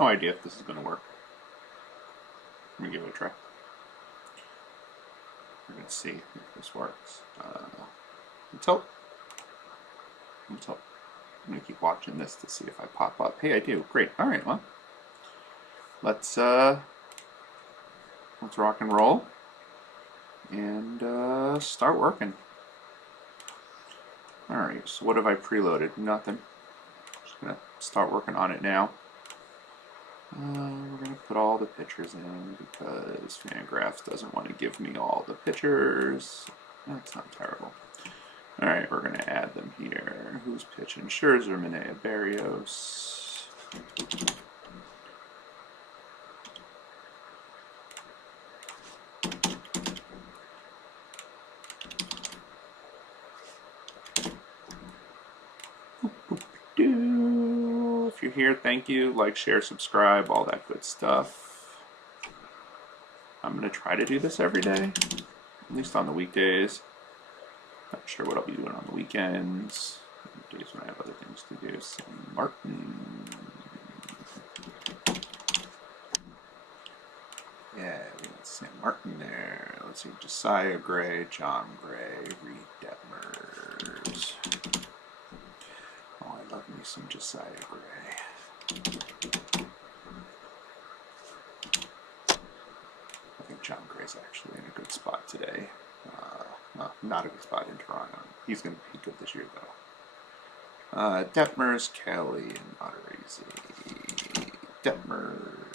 No idea if this is going to work. Let me give it a try. We're going to see if this works. Until I'm going to keep watching this to see if I pop up. Hey, I do. Great. All right, well, let's rock and roll and start working. All right, so what have I preloaded? Nothing. Just going to start working on it now. We're going to put all the pitchers in because Fangraphs doesn't want to give me all the pitchers. That's not terrible. All right, we're going to add them here. Who's pitching? Scherzer, Minea, Berrios. If you're here, thank you. Like, share, subscribe, all that good stuff. I'm going to try to do this every day, at least on the weekdays. Not sure what I'll be doing on the weekends. Days when I have other things to do. Sam Martin. Yeah, we got Sam Martin there. Let's see, Josiah Gray, John Gray, Reed Detmers. Oh, I love me some Josiah Gray. I think John Gray's actually in a good spot today. Well, not a good spot in Toronto. He's going to be good this year, though. Detmers, Kelly, and Odorizzi. Detmers.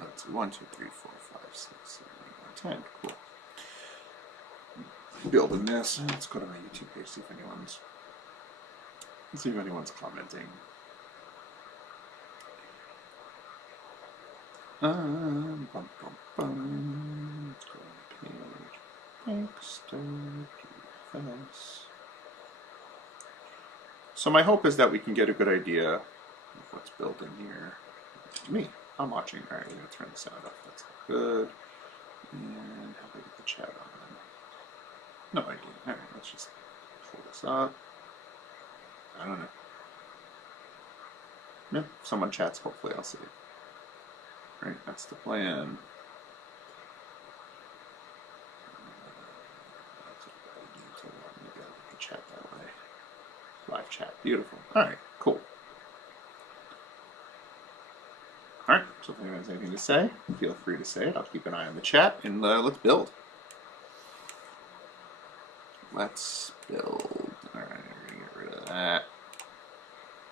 Let's see. 1, 2, 3, 4, 5, 6, 7, 8, 9, 10. Cool. Building this. Let's go to my YouTube page, see if anyone's commenting. Bum, bum, bum. Let's go to the page. Bankster, DFS. So my hope is that we can get a good idea of what's building here. Me, I'm watching. All right, we're gonna turn the sound up. That's good. And how do I get the chat on? No idea. All right, let's just pull this up. I don't know. Yeah, if someone chats, hopefully I'll see it. Right, that's the plan. That's what I need to let me go. We can chat that way. Live chat, beautiful. All right, cool. All right, so if anyone has anything to say, feel free to say it. I'll keep an eye on the chat, and let's build. Let's build. All right, we're gonna get rid of that.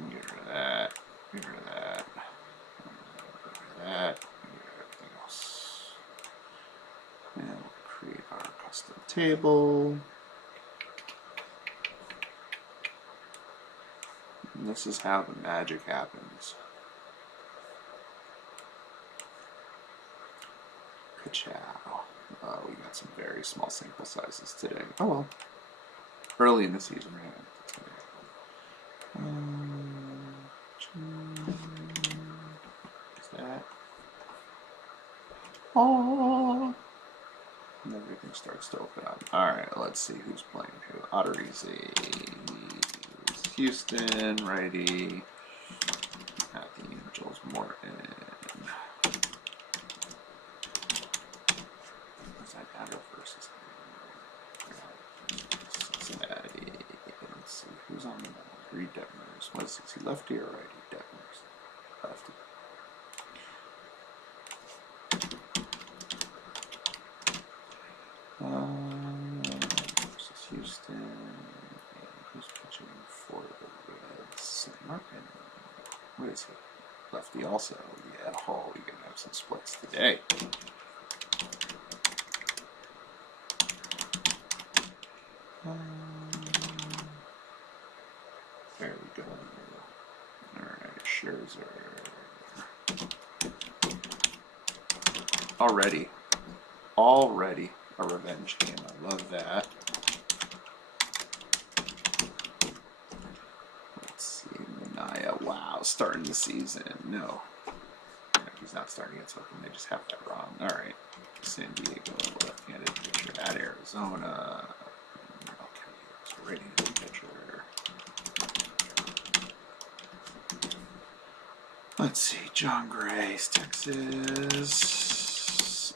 Get rid of that. Get rid of that. That, and everything else. And we'll create our custom table. And this is how the magic happens. Ka-chow. We got some very small sample sizes today. Oh well. Early in the season, right? That. Oh, and everything starts to open up. All right, let's see who's playing who. Odorizzi, Houston, righty. At the Angels, Morton. Is that matter versus Cincinnati? Let's see who's on the mound. Reed Detmers. What is this? He lefty or righty? Detmers. Lefty. Versus Houston. And who's pitching for the Reds? St. Martin. What is he? Lefty also. Yeah, oh, we're going to have some splits today. There we go. Alright, Scherzer. Already a revenge game. I love that. Let's see, Minaya. Wow, starting the season. No, he's not starting it, so they just have that wrong. Alright, San Diego, left-handed pitcher at Arizona. Okay, Let's see, John Gray's Texas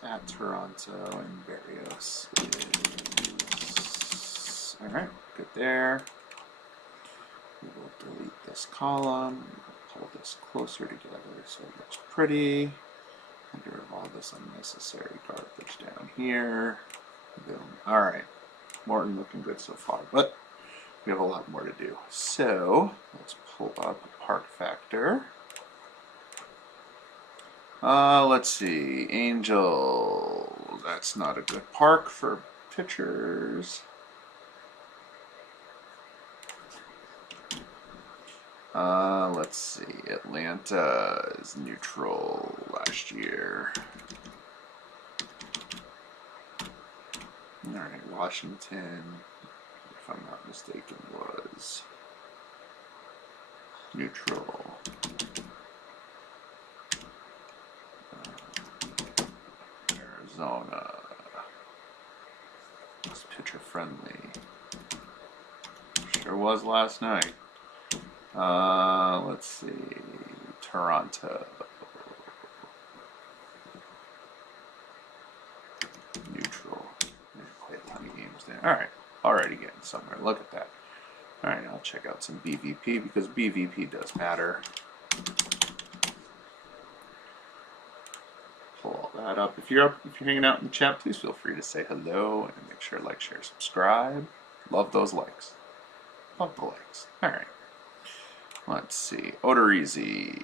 at Toronto, and Barrios is... Alright, good there. We will delete this column, pull this closer together so it looks pretty. Get rid of all this unnecessary garbage down here. Boom. Alright, Morton looking good so far, but we have a lot more to do. So, let's pull up Park Factor. Let's see, Angel, that's not a good park for pitchers. Let's see, Atlanta is neutral last year. Alright, Washington, if I'm not mistaken, was neutral. Arizona was pitcher friendly. Sure was last night. Let's see, Toronto. Neutral. Play a ton of games there. Alright, already getting somewhere. Look at that. Alright, I'll check out some BVP because BVP does matter. Pull all that up. If you're hanging out in the chat, please feel free to say hello and make sure to like, share, subscribe. Love those likes. Love the likes. Alright. Let's see. Odorizzi.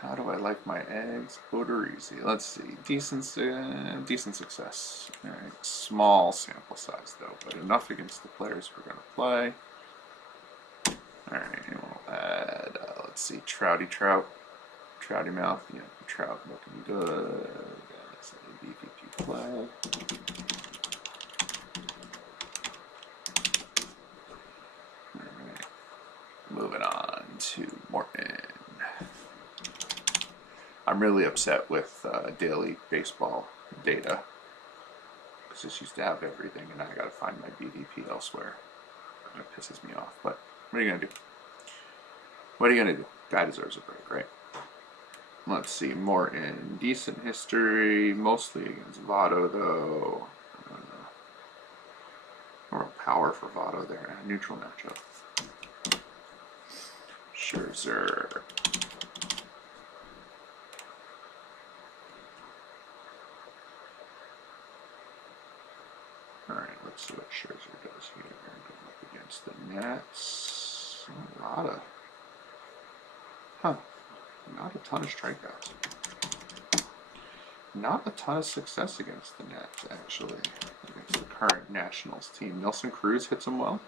How do I like my eggs? Odorizzi. Let's see. Decent success. Alright. Small sample size though, but enough against the players we're going to play. Alright. We'll add, let's see, Trouty Mouth. Yeah, Trout looking good. That's a BVP play. Moving on to Morton. I'm really upset with daily baseball data because this used to have everything and I gotta find my BVP elsewhere. It pisses me off, but what are you gonna do? What are you gonna do? Guy deserves a break, right? Let's see, Morton. Decent history, mostly against Votto though. More power for Votto there. Neutral matchup. Scherzer. Alright, let's see what Scherzer does here. Going up against the Nets. A lot of... Not a ton of strikeouts. Not a ton of success against the Nets, actually. Against the current Nationals team. Nelson Cruz hits him well.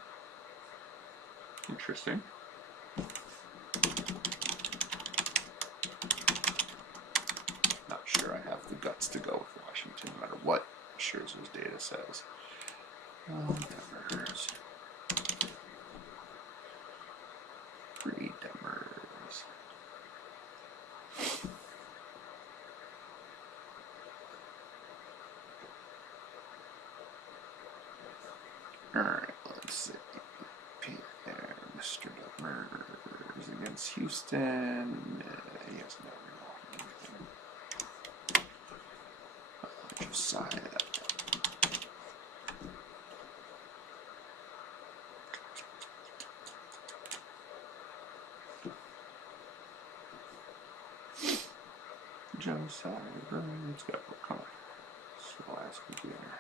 Interesting. Not sure I have the guts to go with Washington, no matter what Scherzer's data says. Demers. 3 Demers. Alright, let's see. Mr. Demers against Houston. He has no real anything. Josiah. Let's go. Come on. Slow ass computer.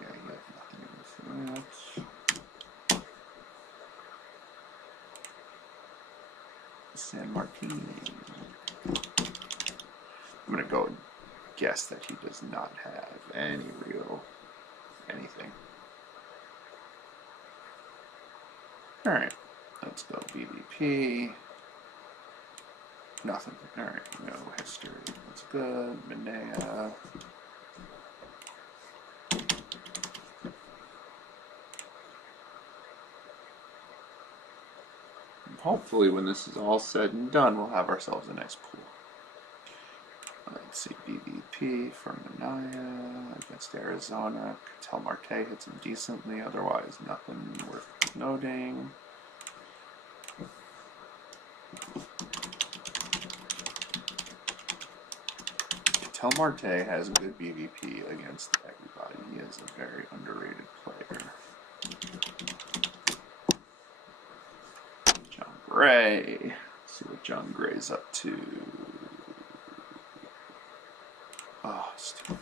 Yeah, you have nothing in this. San Martin. I'm gonna go and guess that he does not have any real anything. Alright, let's go BVP. Nothing. Alright, no history. That's good. Minea. Hopefully when this is all said and done, we'll have ourselves a nice pool. Let's see, BVP for Minaya against Arizona. Ketel Marte hits him decently, otherwise nothing worth noting. Ketel Marte has a good BVP against everybody. He is a very underrated player. John Gray. Let's see what John Gray's up to. Oh, stupid me.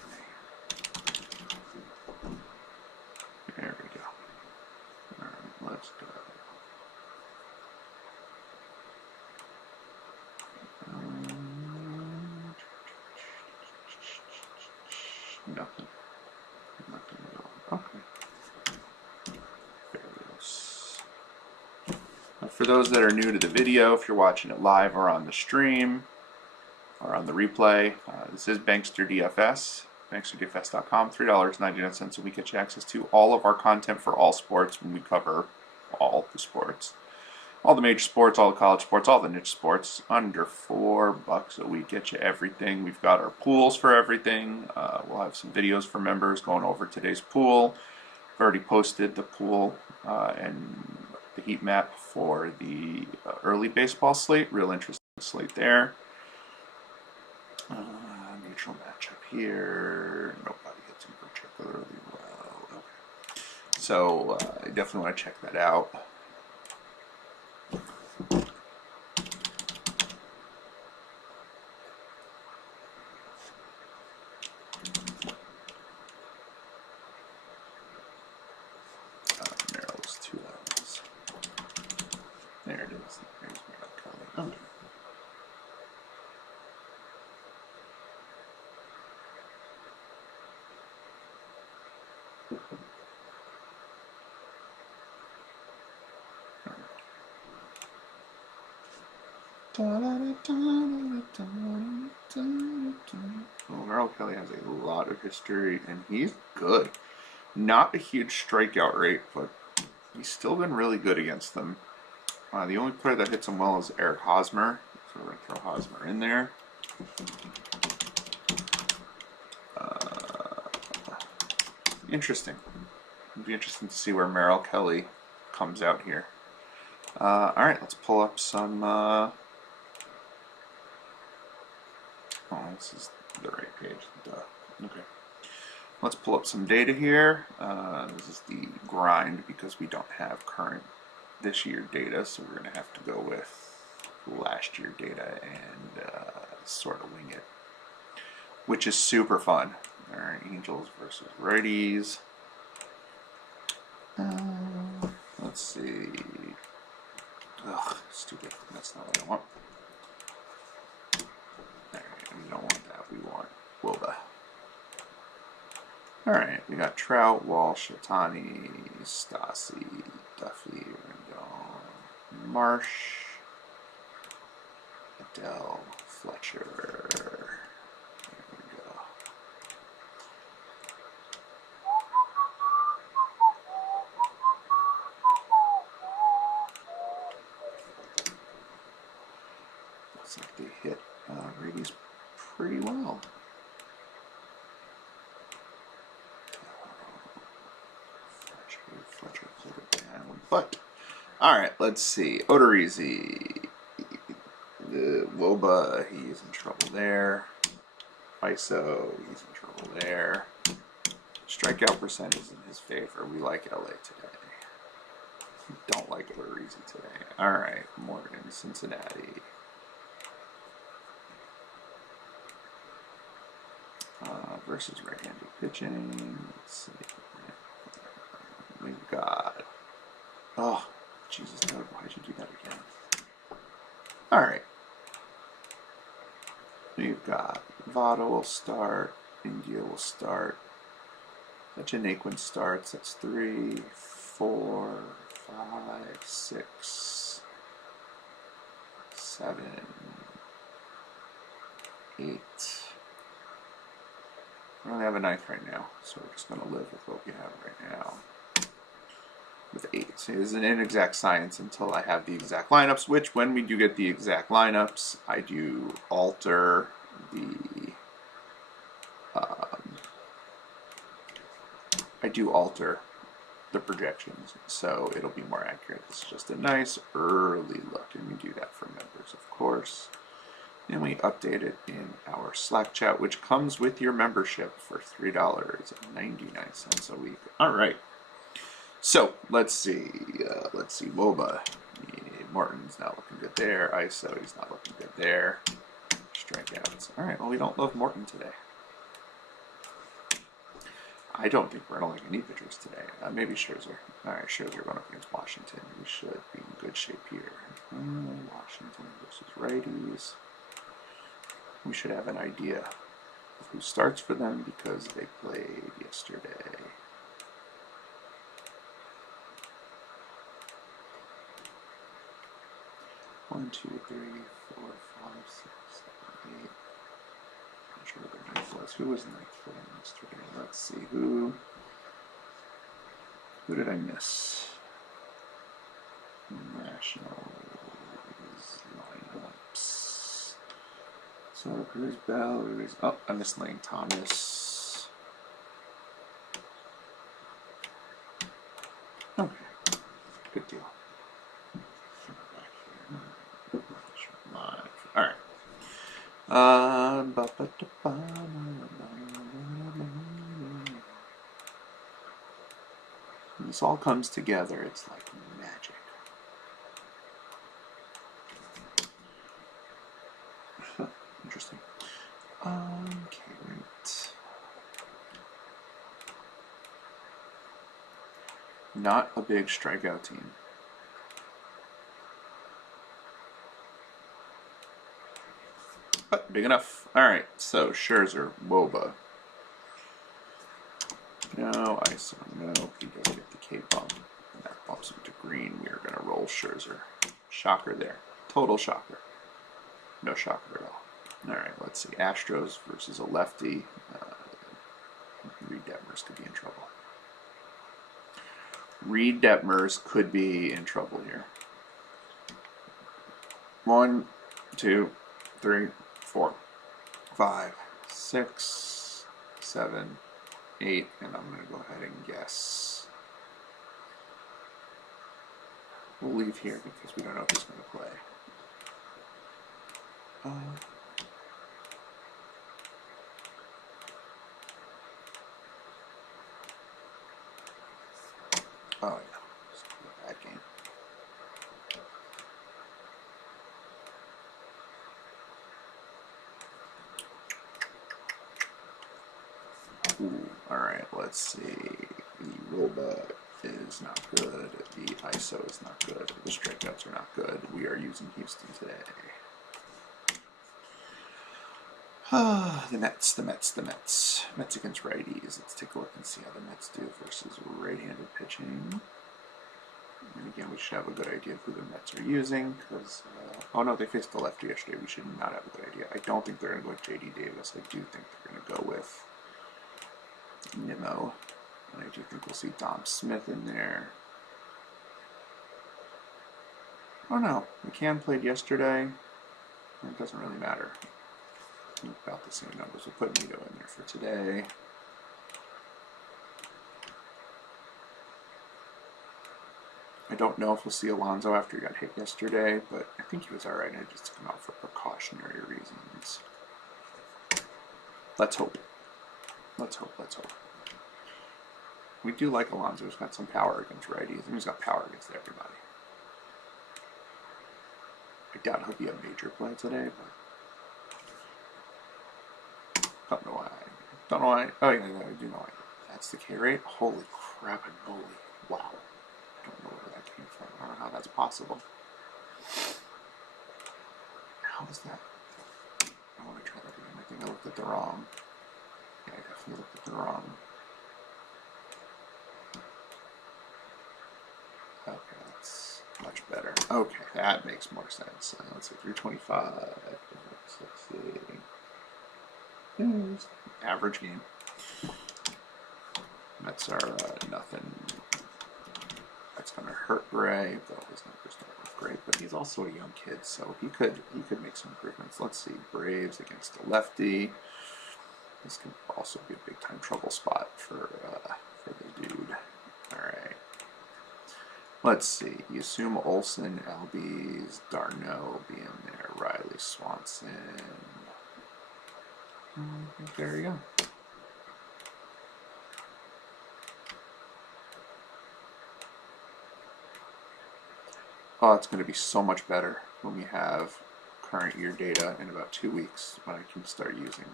There we go. Alright, let's go. Nothing. Nothing at all. Okay. Barrios. For those that are new to the video, if you're watching it live or on the stream or on the replay, this is Bankster DFS, banksterdfs.com. $3.99 a week gets you access to all of our content for all sports when we cover all the sports. All the major sports, all the college sports, all the niche sports, under $4 a week, get you everything. We've got our pools for everything. We'll have some videos for members going over today's pool. I've already posted the pool and the heat map for the early baseball slate. Real interesting slate there. Neutral matchup here. Nobody hits him particularly well. Okay. So I definitely want to check that out. Merrill's 2 levels. There it is. There's Merrill Kelly. Okay. Oh, Merrill Kelly has a lot of history, and he's good. Not a huge strikeout rate, but he's still been really good against them. The only player that hits him well is Eric Hosmer, so we're going to throw Hosmer in there. Interesting. It'll be interesting to see where Merrill Kelly comes out here. Alright, let's pull up some... oh, this is the right page. Duh. Okay. Let's pull up some data here. This is the grind because we don't have current this year data, so we're going to have to go with last year data and sort of wing it, which is super fun. Alright, Angels versus righties. Let's see. Ugh, stupid. That's not what I want. Alright, we don't want that. We want Woba. Alright, we got Trout, Walsh, Ohtani, Stassi, Duffy, Rendon, Marsh, Adele, Fletcher. There we go. Looks like they hit Brady's pretty well. Fletcher played it down. But, alright, let's see. Odorizzi. Woba, he's in trouble there. ISO, he's in trouble there. Strikeout percentage is in his favor. We like LA today. We don't like Odorizzi today. Alright, Morgan, Cincinnati. Versus right-handed pitching. Let's see. We've got... Oh, Jesus, Doug, why'd you do that again? Alright. We've got Votto will start. India will start. Naquin starts. That's 3, 4, 5, 6, 7, 8. We only have a 9th right now, so we're just going to live with what we have right now. With 8. So it is an inexact science until I have the exact lineups, which when we do get the exact lineups, I do alter the I do alter the projections, so it'll be more accurate. This is just a nice early look, and we do that for members, of course. And we update it in our Slack chat, which comes with your membership for $3.99 a week. All right. So let's see. WOBA. Morton's not looking good there. ISO, he's not looking good there. Strikeouts. All right. Well, we don't love Morton today. I don't think we're going to like any pitchers today. Maybe Scherzer. All right, Scherzer going up against Washington. We should be in good shape here. Washington versus righties. We should have an idea of who starts for them because they played yesterday. One, two, three, 4, 5, 6, 7, 8. Not sure what their ninth was. Who was ninth for them yesterday? Let's see. Who did I miss? Nationals lineups. So Cruz Bell. Oh, I missed Lane Thomas. Okay, good deal. All right. When this all comes together, it's like magic. Interesting. Okay, right. Not a big strikeout team. But big enough. All right, so Scherzer, WOBA. No, ISO, no. He doesn't get the K bump. And that bumps him to green. We are going to roll Scherzer. Shocker there. Total shocker. No shocker at all. All right, let's see. Astros versus a lefty. Reed Detmers could be in trouble. Reed Detmers could be in trouble here. 1, 2, 3, 4, 5, 6, 7, 8, and I'm going to go ahead and guess. We'll leave here because we don't know if he's going to play. Oh yeah, it's a bad game. Ooh, all right, let's see. The WOBA is not good. The ISO is not good. The strikeouts are not good. We are using Houston today. The Mets. Mets against righties. Let's take a look and see how the Mets do versus right-handed pitching. And again, we should have a good idea of who the Mets are using because, oh no, they faced the lefty yesterday. We should not have a good idea. I don't think they're going to go with J.D. Davis. I do think they're going to go with Nimmo. And I do think we'll see Dom Smith in there. Oh no, McCann played yesterday. It doesn't really matter. About the same numbers. We'll put Nito in there for today. I don't know if we'll see Alonso after he got hit yesterday, but I think he was alright. I just took him out for precautionary reasons. Let's hope. Let's hope. We do like Alonso. He's got some power against righties, and he's got power against everybody. I doubt he'll be a major play today, but don't know why. Oh, yeah, I do know why. That's the K rate? Holy crap, and holy. Wow. I don't know where that came from. I don't know how that's possible. How is that? I want to try that again. I think I looked at the wrong. Yeah, I definitely looked at the wrong. Okay, that's much better. Okay, that makes more sense. Let's see, 325. Let's see. Average game. Mets are nothing. That's going to hurt Gray, though his numbers don't look great. But he's also a young kid, so he could make some improvements. Let's see. Braves against a lefty. This can also be a big time trouble spot for the dude. All right. Let's see. You assume Olsen, Albies, Darno will be in there. Riley, Swanson. There you go. Oh, it's going to be so much better when we have current year data in about 2 weeks when I can start using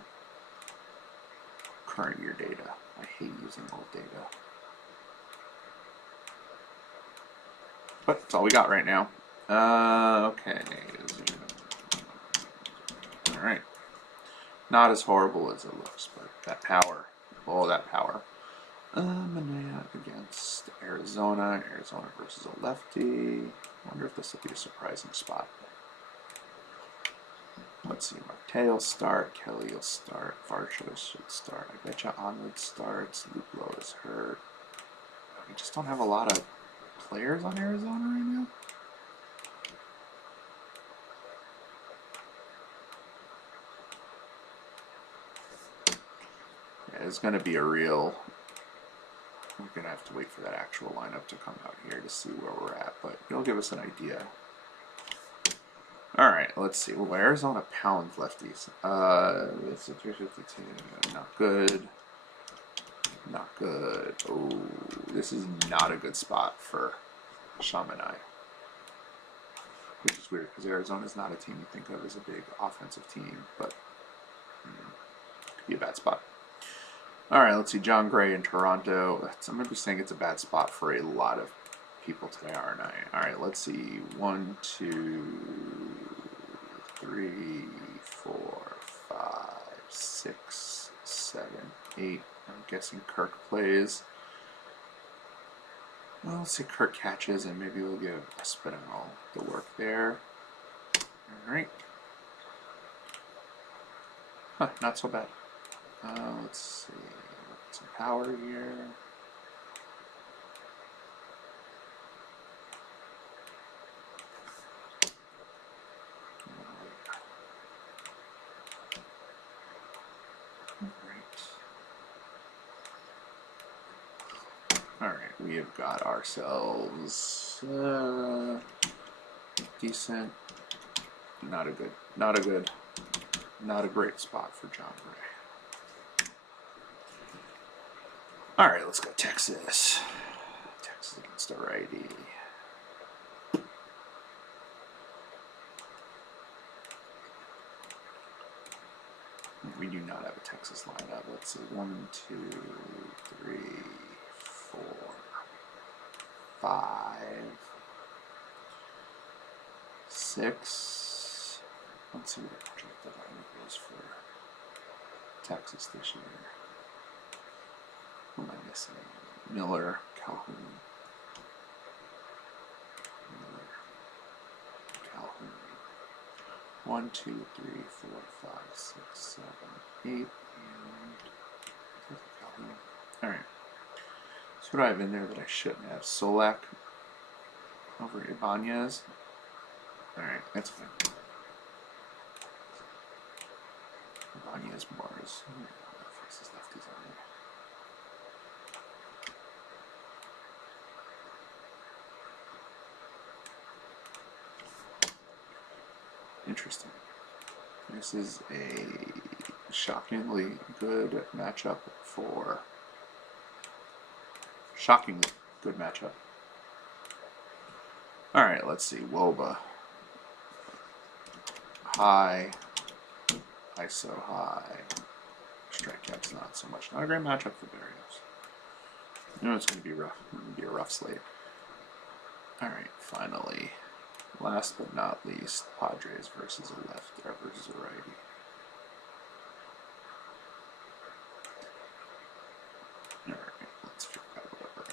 current year data. I hate using old data. But that's all we got right now. Okay. Alright. Not as horrible as it looks, but that power. Oh, that power. Manea against Arizona. Arizona versus a lefty. I wonder if this will be a surprising spot. Let's see. Marte will start. Kelly will start. Varcho should start. I betcha Onward starts. Luplo is hurt. We just don't have a lot of players on Arizona right now. Yeah, it's going to be a real... We're going to have to wait for that actual lineup to come out here to see where we're at, but it'll give us an idea. Alright, let's see. Well, Arizona pounds lefties. It's a 352. Not good. Not good. Oh, this is not a good spot for Chaminade. Which is weird, because Arizona's not a team you think of as a big offensive team, but could be a bad spot. Alright, let's see. John Gray in Toronto. I'm going to be saying it's a bad spot for a lot of people today, aren't I? Alright, let's see. 1, 2, 3, 4, 5, 6, 7, 8. I'm guessing Kirk plays. Well, let's see. Kirk catches, and maybe we'll give Espinal the work there. Alright. Huh, not so bad. Let's see. Some power here. Alright, we have got ourselves decent, not a great spot for John Gray. Alright, let's go Texas. Texas against a righty. We do not have a Texas lineup. Let's see. 1, 2, 3, 4, 5, 6. Let's see what the projected lineup is for Texas this year. Who am I missing? Miller, Calhoun. Miller, Calhoun. 1, 2, 3, 4, 5, 6, 7, 8, and Calhoun. Alright. So what do I have in there that I shouldn't have? Solak over Ibanez. Alright, that's fine. Ibanez Morris. Faces lefties on there. Interesting. This is a shockingly good matchup for... Shockingly good matchup. Alright, let's see. Woba. High. ISO high. Strikeouts not so much. Not a great matchup for Barrios. You know it's going to be rough. It's going to be a rough slate. Alright, finally. Last but not least, Padres versus a lefty versus a righty. Alright, let's figure out where we're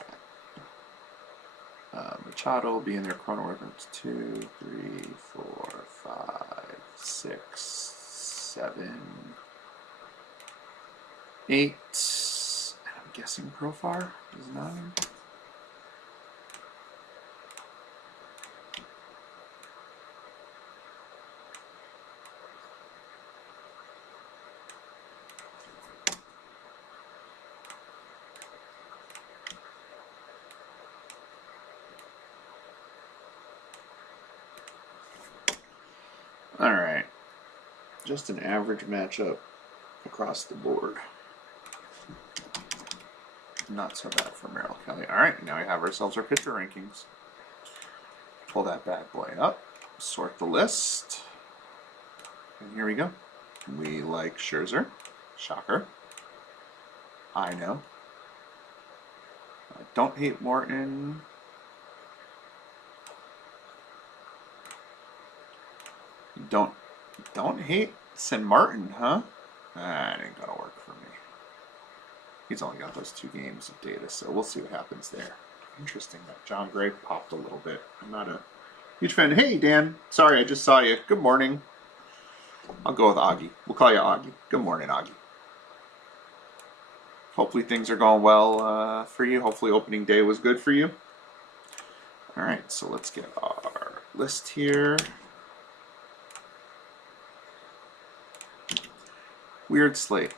at. Machado will be in there. Chrono Weapons 2, 3, 4, 5, 6, 7, 8. And I'm guessing Profar is 9. Just an average matchup across the board. Not so bad for Merrill Kelly. All right, now we have ourselves our pitcher rankings. Pull that bad boy up, sort the list, and here we go. We like Scherzer. Shocker. I know. I don't hate Morton. Don't hate San Martin, huh? That ain't gonna work for me. He's only got those 2 games of data, so we'll see what happens there. Interesting that John Gray popped a little bit. I'm not a huge fan. Hey, Dan. Sorry, I just saw you. Good morning. I'll go with Augie. We'll call you Augie. Good morning, Augie. Hopefully things are going well for you. Hopefully opening day was good for you. All right, so let's get our list here. Weird slate.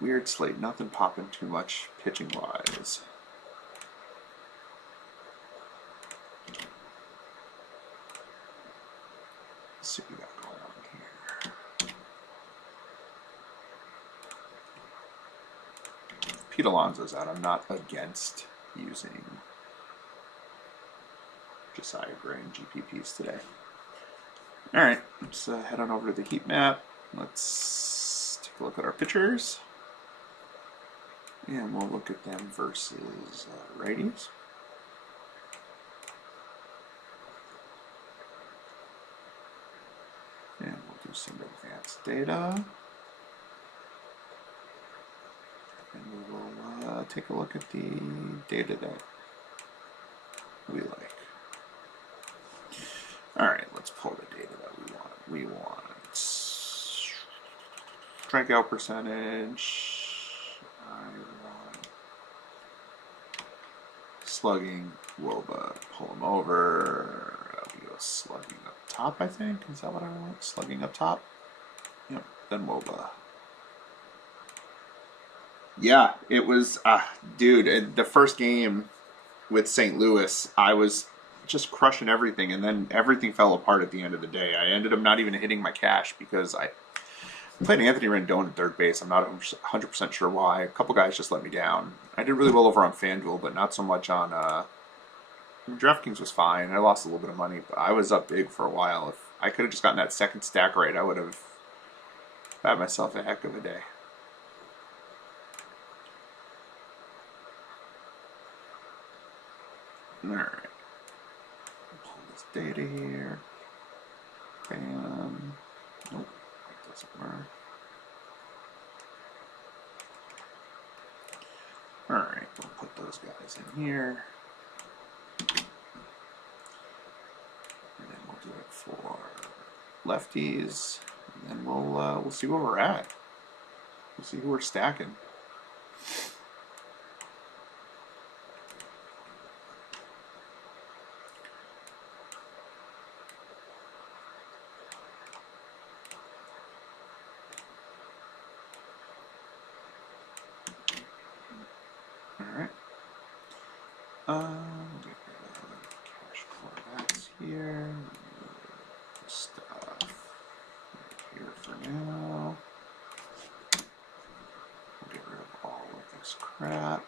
Weird slate. Nothing popping too much pitching-wise. Let's see what we got going on here. Pete Alonso's out. I'm not against using Josiah Gray and GPPs today. All right, let's head on over to the heat map. Let's take a look at our pitchers. And we'll look at them versus righties. And we'll do some advanced data. And we will take a look at the data that we like. Alright, let's pull the data that we want. We want strikeout percentage. I want slugging, WOBA, pull them over. We go slugging up top, I think. Is that what I want? Slugging up top? Yep, then WOBA. Yeah, it was, dude, the first game with St. Louis, I was just crushing everything, and then everything fell apart at the end of the day. I ended up not even hitting my cash because I played Anthony Rendon at third base. I'm not 100% sure why. A couple guys just let me down. I did really well over on FanDuel, but not so much on DraftKings was fine. I lost a little bit of money, but I was up big for a while. If I could have just gotten that second stack right, I would have had myself a heck of a day. Alright. Pull this data here. Bam. Nope, that doesn't work. Alright, we'll put those guys in here. And then we'll do it for lefties. And then we'll see where we're at. We'll see who we're stacking. Get rid of cash formats here. Stuff right here for now. We'll get rid of all of this crap.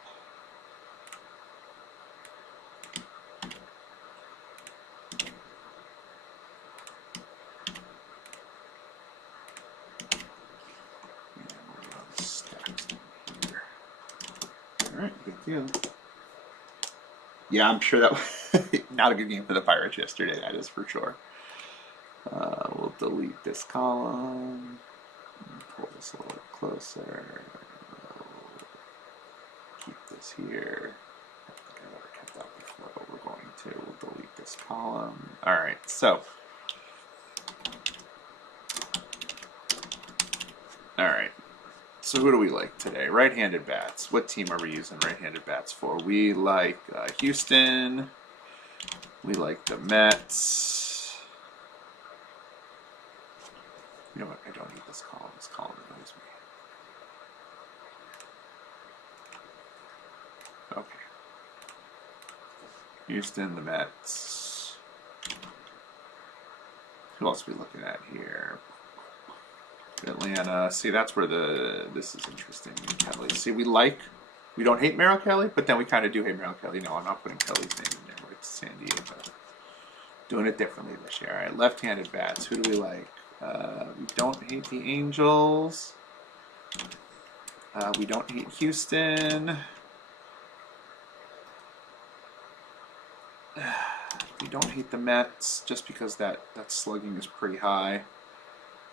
And we'll run the stacks in here. Alright, good deal. Yeah, I'm sure that was not a good game for the Pirates yesterday, that is for sure. We'll delete this column. Pull this a little closer. We'll keep this here. I think I never kept that before, but we're going to. We'll delete this column. Alright, so. Alright. So who do we like today? Right-handed bats. What team are we using right-handed bats for? We like Houston. We like the Mets. You know what? I don't need this column. This column annoys me. Okay. Houston, the Mets. Who else are we looking at here? Atlanta. See, that's where this is interesting. Kelly. See, we don't hate Merrill Kelly, but then we kind of do hate Merrill Kelly. No, I'm not putting Kelly's name in there with San Diego. Doing it differently this year. All right, left-handed bats. Who do we like? We don't hate the Angels. We don't hate Houston. We don't hate the Mets, just because that slugging is pretty high.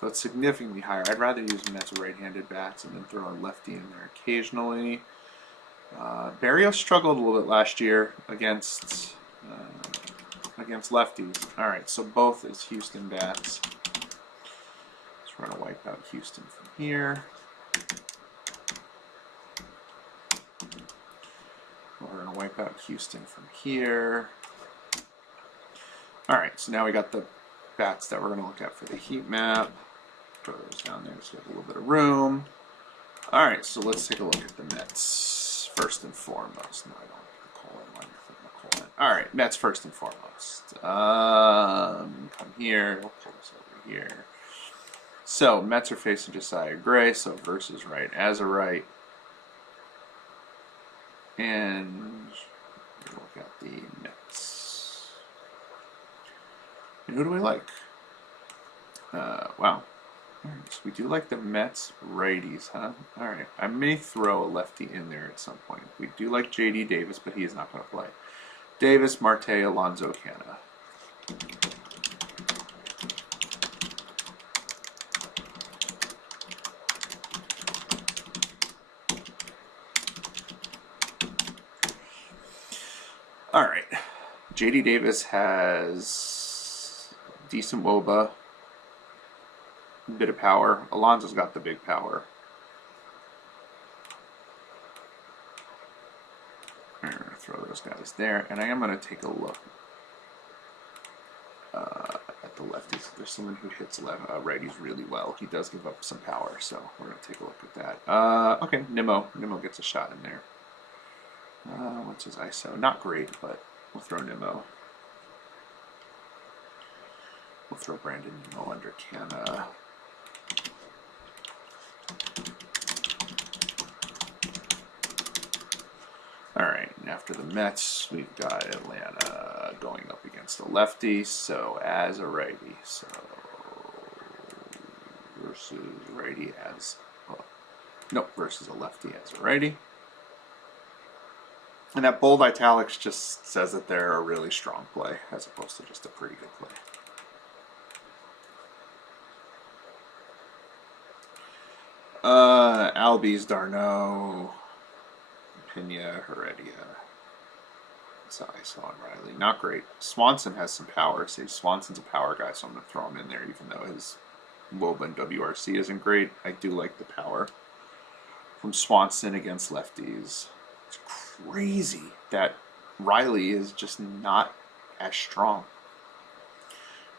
Though it's significantly higher. I'd rather use Mets right-handed bats and then throw a lefty in there occasionally. Barrios struggled a little bit last year against lefties. All right, so both is Houston bats. So we're gonna wipe out Houston from here. We're gonna wipe out Houston from here. All right, so now we got the bats that we're gonna look at for the heat map. Throw those down there so we have a little bit of room. All right, so let's take a look at the Mets first and foremost. No, I don't want to call in. All right, Mets first and foremost. Come here. We'll pull this over here. So Mets are facing Josiah Gray. So versus right as a right. And we'll look at the Mets. And who do we like? Wow. All right, so we do like the Mets righties, huh? All right, I may throw a lefty in there at some point. We do like J.D. Davis, but he is not going to play. Davis, Marte, Alonso, Canna. All right, J.D. Davis has decent WOBA. Bit of power. Alonso's got the big power. I'm going to throw those guys there, and I am going to take a look at the lefties. There's someone who hits righties really well. He does give up some power, so we're going to take a look at that. Okay, Nimmo. Nimmo gets a shot in there. What's his ISO? Not great, but we'll throw Nimmo. We'll throw Brandon Nimmo under Canna. All right, and after the Mets, we've got Atlanta going up against a lefty, so as a righty, so versus righty as, versus a lefty as a righty. And that bold italics just says that they're a really strong play, as opposed to just a pretty good play. Albies, Darno, Pena, Heredia. So I saw Riley. Not great. Swanson has some power. Say Swanson's a power guy, so I'm going to throw him in there, even though his WOBA and WRC isn't great. I do like the power from Swanson against lefties. It's crazy that Riley is just not as strong.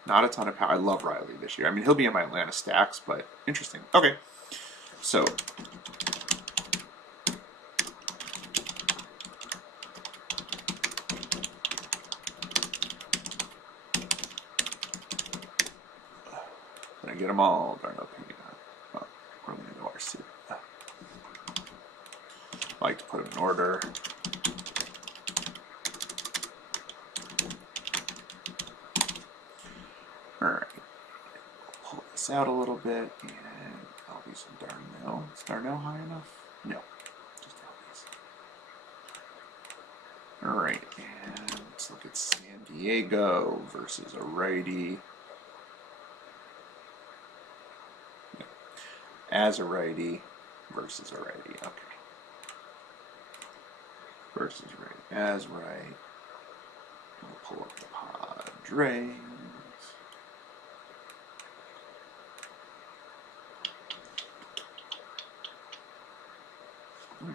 Not a ton of power. I love Riley this year. I mean, he'll be in my Atlanta stacks, but interesting. Okay. So, did I get them all? Darno Pena. Well, Orlando RC. I like to put them in order. All right. Pull this out a little bit, and I'll do some Darno. Is Darno high enough? No. Just Albies. All right, and let's look at San Diego versus a righty. No. As a righty versus a righty. Okay. Versus right. As right. We'll pull up the Padres.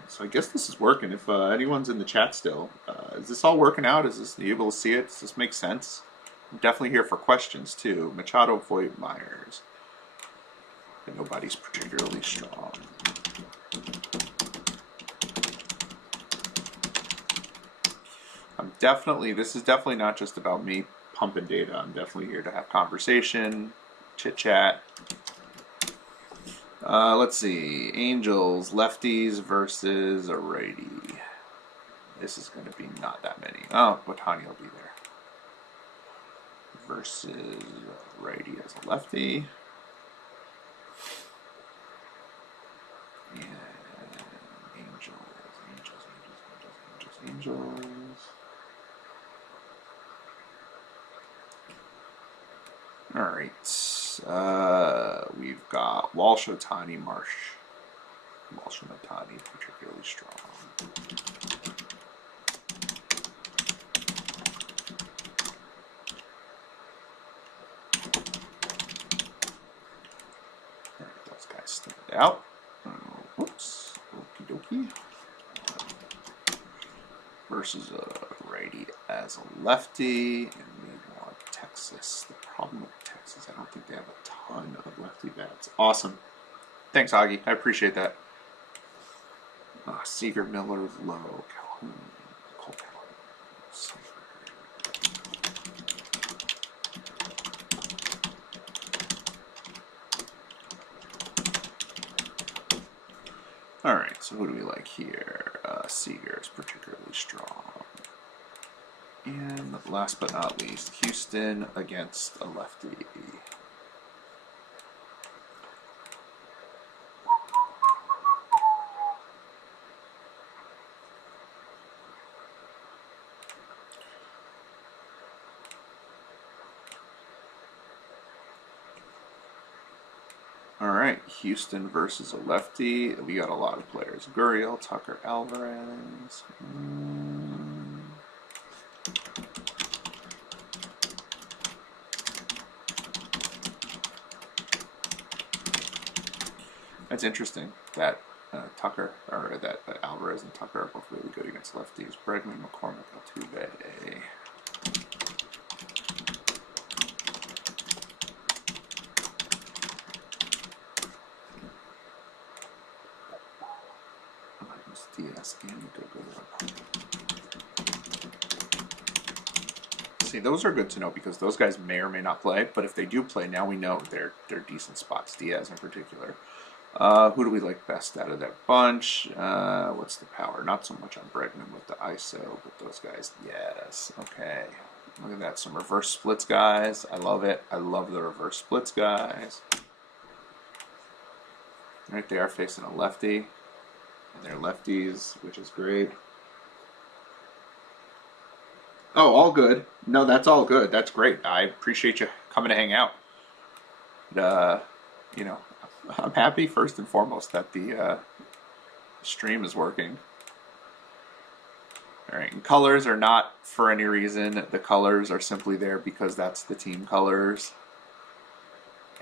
So I guess this is working. If anyone's in the chat still, is this all working out? Are you able to see it? Does this make sense? I'm definitely here for questions too. Machado, Voigt, Myers. And nobody's particularly strong. This is definitely not just about me pumping data. I'm definitely here to have conversation, chit chat. Let's see. Angels, lefties versus a righty. This is going to be not that many. Oh, Botani will be there. Versus a righty as a lefty. And Angels. All right. We've got Walsh, Otani, Marsh. Walsh and Otani particularly strong. All right, those guys stand out. Whoops. Okie dokie. Versus a righty as a lefty, and we want Texas. The problem with Texas, I don't think they have a ton of lefty bats. Awesome. Thanks, Augie. I appreciate that. Seager, Miller, Lowe, Calhoun, Cole Calhoun. All right, so who do we like here? Seager is particularly strong. And last but not least, Houston against a lefty. All right, Houston versus a lefty. We got a lot of players. Gurriel, Tucker, Alvarez. That's interesting that Tucker, or that Alvarez and Tucker are both really good against lefties. Bregman, McCormick, Altuve. Diaz and See, those are good to know because those guys may or may not play, but if they do play, now we know they're decent spots, Diaz in particular. Who do we like best out of that bunch? What's the power? Not so much on Bregman with the ISO, but those guys, yes. Okay. Look at that. Some reverse splits, guys. I love it. I love the reverse splits, guys. Right, they are facing a lefty. And they're lefties, which is great. Oh, all good. No, that's all good. That's great. I appreciate you coming to hang out. You know, I'm happy first and foremost that the stream is working. All right, and colors are not for any reason. The colors are simply there because that's the team colors.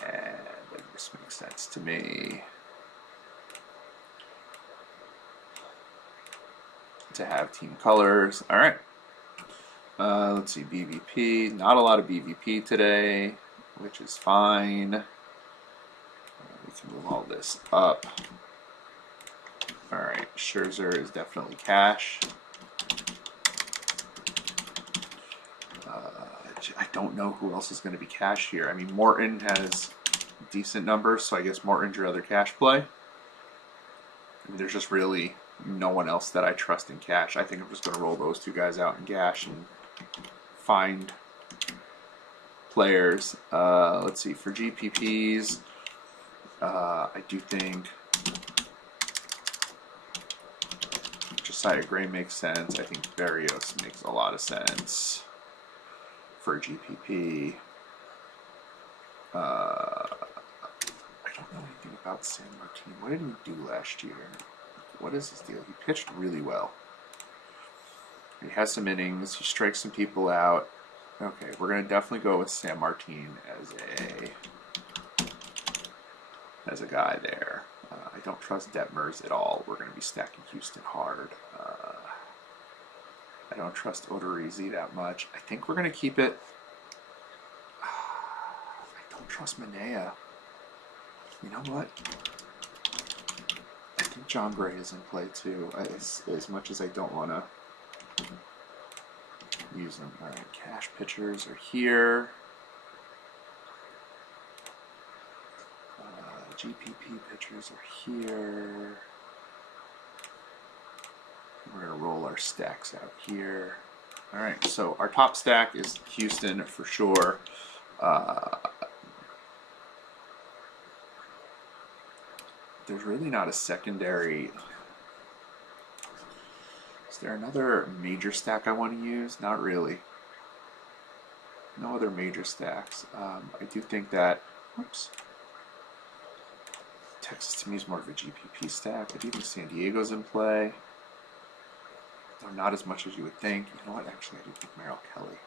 And this makes sense to me. To have team colors. All right. Let's see, BVP. Not a lot of BVP today, which is fine. We can move all this up. All right, Scherzer is definitely cash. I don't know who else is going to be cash here. I mean, Morton has decent numbers, so I guess Morton's your other cash play. I mean, there's just really no one else that I trust in cash. I think I'm just going to roll those two guys out in cash and find players. Let's see, for GPPs, I do think Josiah Gray makes sense. I think Barrios makes a lot of sense for GPP. I don't know anything about San Martin. What did he do last year? What is his deal? He pitched really well. He has some innings. He strikes some people out. Okay, we're going to definitely go with San Martin as a guy there. I don't trust Detmers at all. We're going to be stacking Houston hard. I don't trust Odorizzi that much. I think we're going to keep it. I don't trust Manea. You know what? I think John Gray is in play too, as much as I don't want to use them. All right, cash pitchers are here. GPP pitchers are here. We're going to roll our stacks out here. All right, so our top stack is Houston for sure. There's really not a secondary. Is there another major stack I want to use? Not really. No other major stacks. I do think that, whoops. Texas to me is more of a GPP stack. I do think San Diego's in play. Though not as much as you would think. You know what? Actually, I do think Merrill Kelly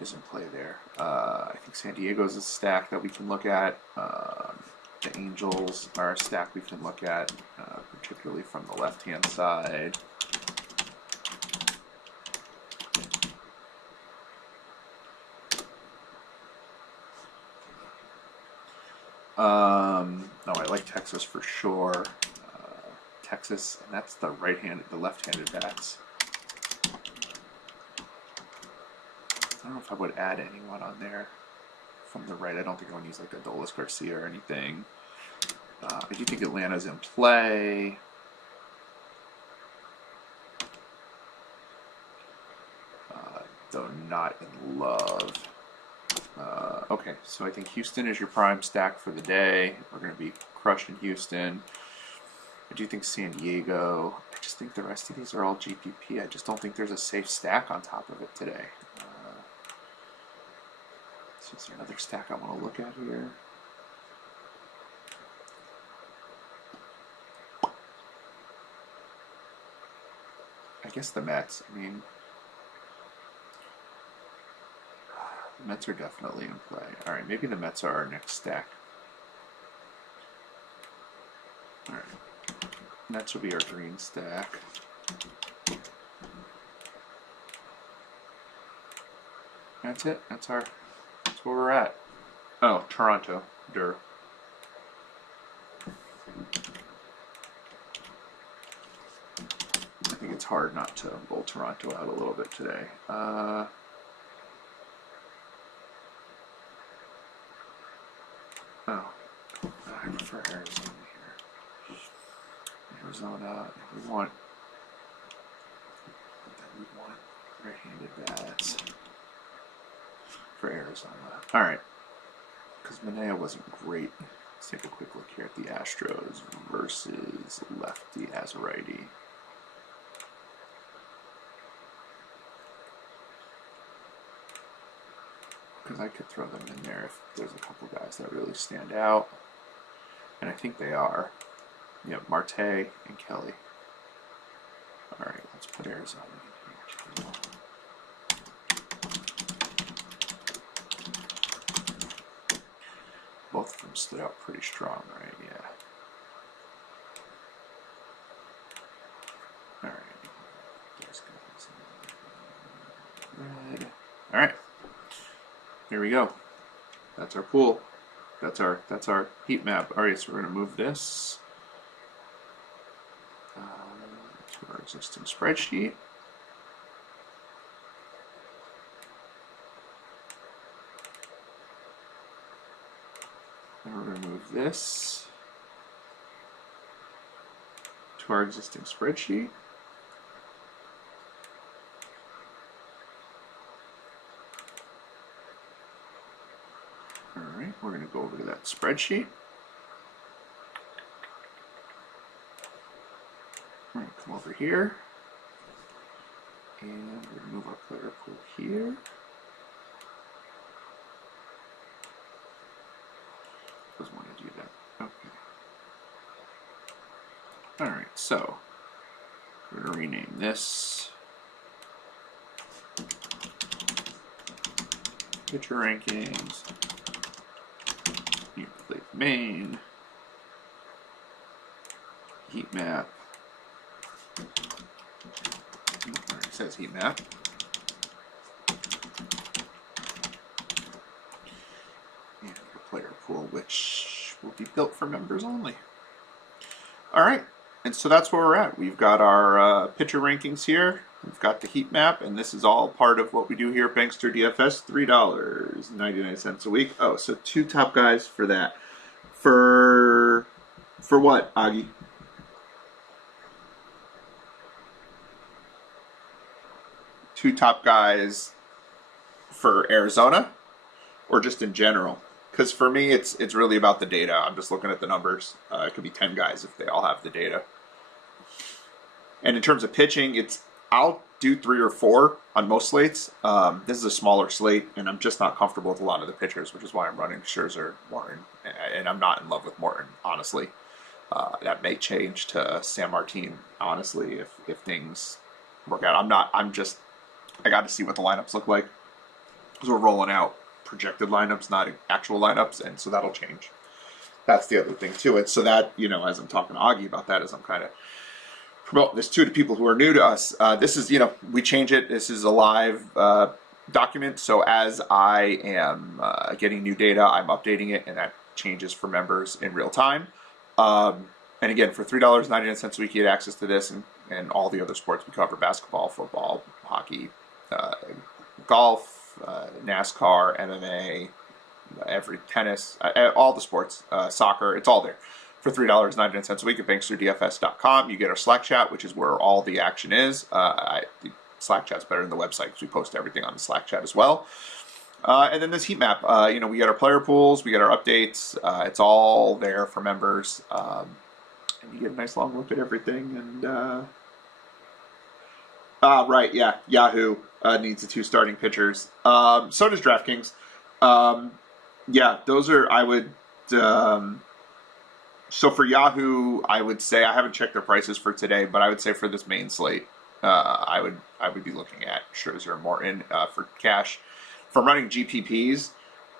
is in play there. I think San Diego's a stack that we can look at. The Angels are a stack we can look at, particularly from the left-hand side. No, I like Texas for sure. Texas, and that's the right-handed, the left-handed bats. I don't know if I would add anyone on there from the right. I don't think I want to use like Adolis Garcia or anything. I do think Atlanta's in play. Though not in love. Okay, so I think Houston is your prime stack for the day. We're going to be crushing Houston. I do think San Diego. I just think the rest of these are all GPP. I just don't think there's a safe stack on top of it today. So is there another stack I want to look at here? I guess the Mets. I mean, the Mets are definitely in play. All right, maybe the Mets are our next stack. All right, Mets will be our green stack. That's it. That's where we're at. Oh, Toronto. Dur. I think it's hard not to roll Toronto out a little bit today. Oh, I prefer Arizona here. Arizona, we want right-handed bats for Arizona. All right, because Manea wasn't great. Let's take a quick look here at the Astros versus lefty as a righty. Because I could throw them in there if there's a couple guys that really stand out. And I think they are. Yeah, Marte and Kelly. All right, let's put Arizona in here. Both of them stood out pretty strong, right? Yeah. All right. There's guys. Red. All right. Here we go. That's our pool. That's our heat map. All right, so we're going to move this to our existing spreadsheet. And we're going to move this to our existing spreadsheet. Alright, we're going to go over to that spreadsheet. We're going to come over here. And we're going to move our player pool here. Doesn't want to do that. Okay. Alright, so we're going to rename this pitcher rankings. Main heat map. It says heat map. And a player pool, which will be built for members only. All right, and so that's where we're at. We've got our pitcher rankings here. We've got the heat map, and this is all part of what we do here at Bankster DFS. $3.99 a week. Oh, so 2 top guys for that. For what, Augie? Two top guys for Arizona, or just in general? Because for me, it's really about the data. I'm just looking at the numbers. It could be 10 guys if they all have the data. And in terms of pitching, I'll do 3 or 4 on most slates. This is a smaller slate, and I'm just not comfortable with a lot of the pitchers, which is why I'm running Scherzer, Morton, and I'm not in love with Morton, honestly. That may change to San Martin, honestly, if things work out. I got to see what the lineups look like, because we're rolling out projected lineups, not actual lineups, and so that'll change. That's the other thing to it. So that, as I'm talking to Augie about that, as I'm kind of promoting this to the people who are new to us, this is, we change it. This is a live document, so as I am getting new data, I'm updating it, and that changes for members in real time. And again, for $3.99 a week, you get access to this and all the other sports we cover: basketball, football, hockey, golf, NASCAR, MMA, tennis, all the sports, soccer. It's all there for $3.99 a week at banksterdfs.com. You get our Slack chat, which is where all the action is. The Slack chat's better than the website because we post everything on the Slack chat as well. And then this heat map, we get our player pools, we get our updates. It's all there for members. And you get a nice long look at everything. And right, yeah, Yahoo needs the 2 starting pitchers. So does DraftKings. Yeah, those are, I would, so for Yahoo, I would say, I haven't checked their prices for today, but I would say for this main slate, I would be looking at Scherzer and Morton for cash. If I'm running GPPs,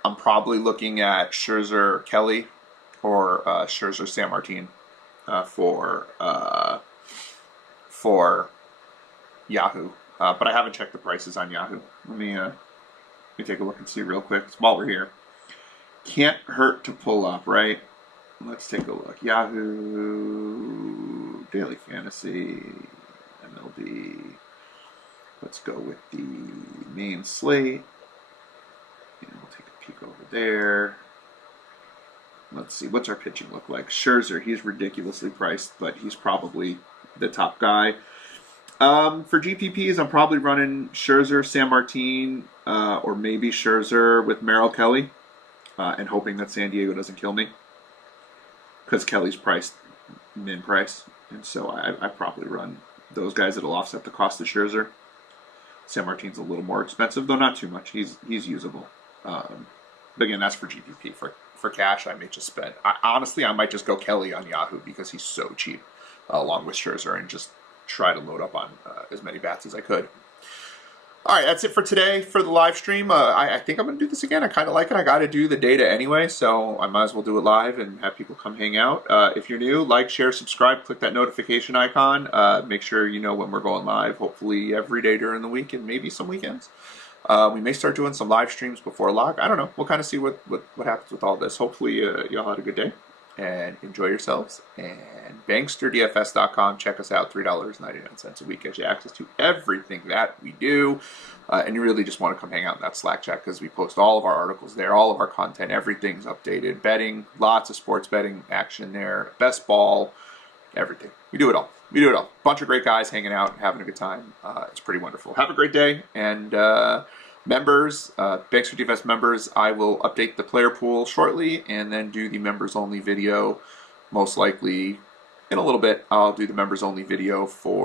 I'm probably looking at Scherzer Kelly or Scherzer San Martin for Yahoo. But I haven't checked the prices on Yahoo. Let me take a look and see real quick while we're here. Can't hurt to pull up, right? Let's take a look. Yahoo Daily Fantasy, MLB. Let's go with the main slate. And we'll take a peek over there. Let's see, what's our pitching look like? Scherzer, he's ridiculously priced, but he's probably the top guy. For GPPs, I'm probably running Scherzer, San Martin, or maybe Scherzer with Merrill Kelly, and hoping that San Diego doesn't kill me, because Kelly's priced min price, and so I probably run those guys. That'll offset the cost of Scherzer. San Martin's a little more expensive, though not too much. He's usable. But again, that's for GPP. For cash, I may just spend. Honestly, I might just go Kelly on Yahoo because he's so cheap, along with Scherzer, and just try to load up on as many bats as I could. All right, that's it for today for the live stream. I think I'm going to do this again. I kind of like it. I got to do the data anyway, so I might as well do it live and have people come hang out. If you're new, like, share, subscribe, click that notification icon. Make sure you know when we're going live, hopefully every day during the week and maybe some weekends. We may start doing some live streams before lock. I don't know. We'll kind of see what happens with all this. Hopefully y'all had a good day and enjoy yourselves. And banksterdfs.com. Check us out. $3.99 a week gets you access to everything that we do. And you really just want to come hang out in that Slack chat because we post all of our articles there, all of our content. Everything's updated. Betting, lots of sports betting action there. Best ball, everything. We do it all. We do it all. Bunch of great guys hanging out, having a good time. It's pretty wonderful. Have a great day. And members, Bankster DFS members, I will update the player pool shortly and then do the members only video. Most likely in a little bit, I'll do the members only video for